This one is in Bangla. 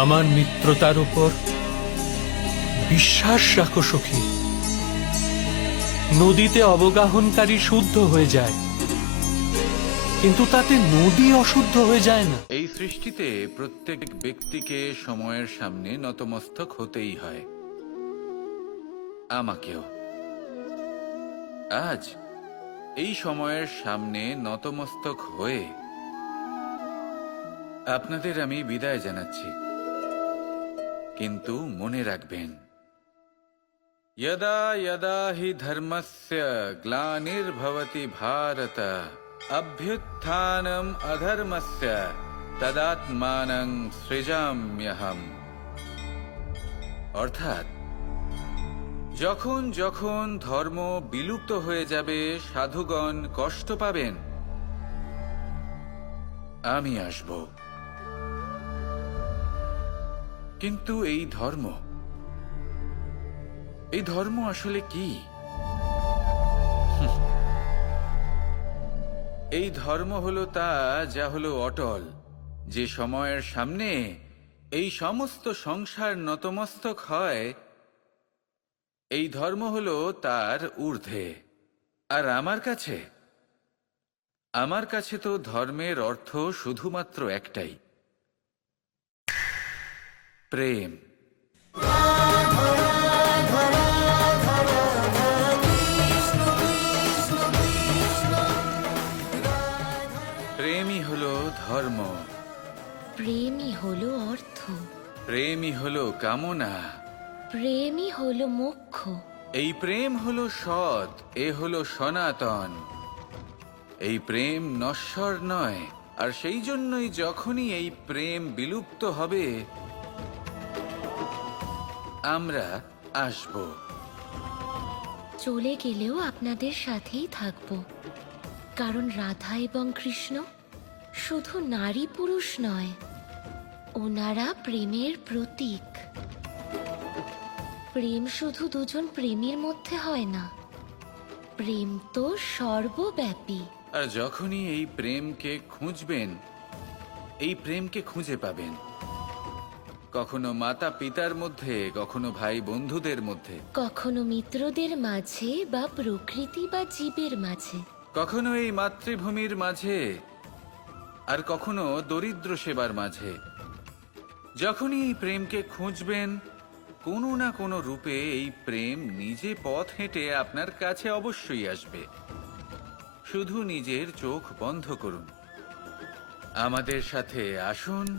আমার মিত্রতার উপর বিশ্বাস রাখো, সখী। নদীতে অবগাহনকারী শুদ্ধ হয়ে যায়, কিন্তু তাতে নদী অশুদ্ধ হয়ে যায় না। এই সৃষ্টিতে প্রত্যেক ব্যক্তিকে সময়ের সামনে নতমস্তক হতেই হয়। আমাকেও। আজ এই সময়ের সামনে নতমস্তক হয়ে আপনাদের আমি বিদায় জানাচ্ছি। কিন্তু মনে রাখবেন यदा यदा हि धर्मस्य ग्लानिर्भवति भारत अभ्युत्थानम् अधर्मस्य तदात्मानं সৃজাম্যহম অর্থাৎ যখন যখন ধর্ম বিলুপ্ত হয়ে যাবে সাধুগণ কষ্ট পাবেন আমি আসব কিন্তু এই ধর্ম এই ধর্ম আসলে কি। এই ধর্ম হলো তা যা হলো অটল, যে সময়ের সামনে এই সমস্ত সংসার নতমস্তক হয়। এই ধর্ম হলো তার ঊর্ধ্বে। আর আমার কাছে? আমার কাছে তো ধর্মের অর্থ শুধুমাত্র একটাই। প্রেম। প্রেমই হলো ধর্ম। প্রেমই হলো অর্থ। প্রেমই হলো কামনা। প্রেমই হলো মোক্ষ। এই প্রেম হলো সৎ এ হলো সনাতন। এই প্রেম নশ্বর নয় আর সেই জন্যই যখনই এই প্রেম বিলুপ্ত হবে আমরা আসব। চলে গেলেও আপনাদের সাথেই থাকব। কারণ রাধা এবং কৃষ্ণ শুধু নারী পুরুষ নয় ওনারা প্রেমের প্রতীক। প্রেম শুধু দুজন প্রেমীর মধ্যে হয় না প্রেম তো সর্বব্যাপী। আর যখনই এই প্রেমকে খুঁজবেন এই প্রেমকে খুঁজে পাবেন। কখনো মাতা পিতার মধ্যে কখনো ভাই বন্ধুদের মধ্যে। কখনো মিত্রদের মাঝে বা প্রকৃতি বা জীবের মাঝে। কখনো এই মাতৃভূমির মাঝে আর কখনো দরিদ্র সেবার মাঝে। যখনই এই প্রেমকে খুঁজবেন কোনো না কোনো রূপে এই প্রেম নিজে পথ হেঁটে আপনার কাছে অবশ্যই আসবে। শুধু নিজের চোখ বন্ধ করুন। আমাদের সাথে আসুন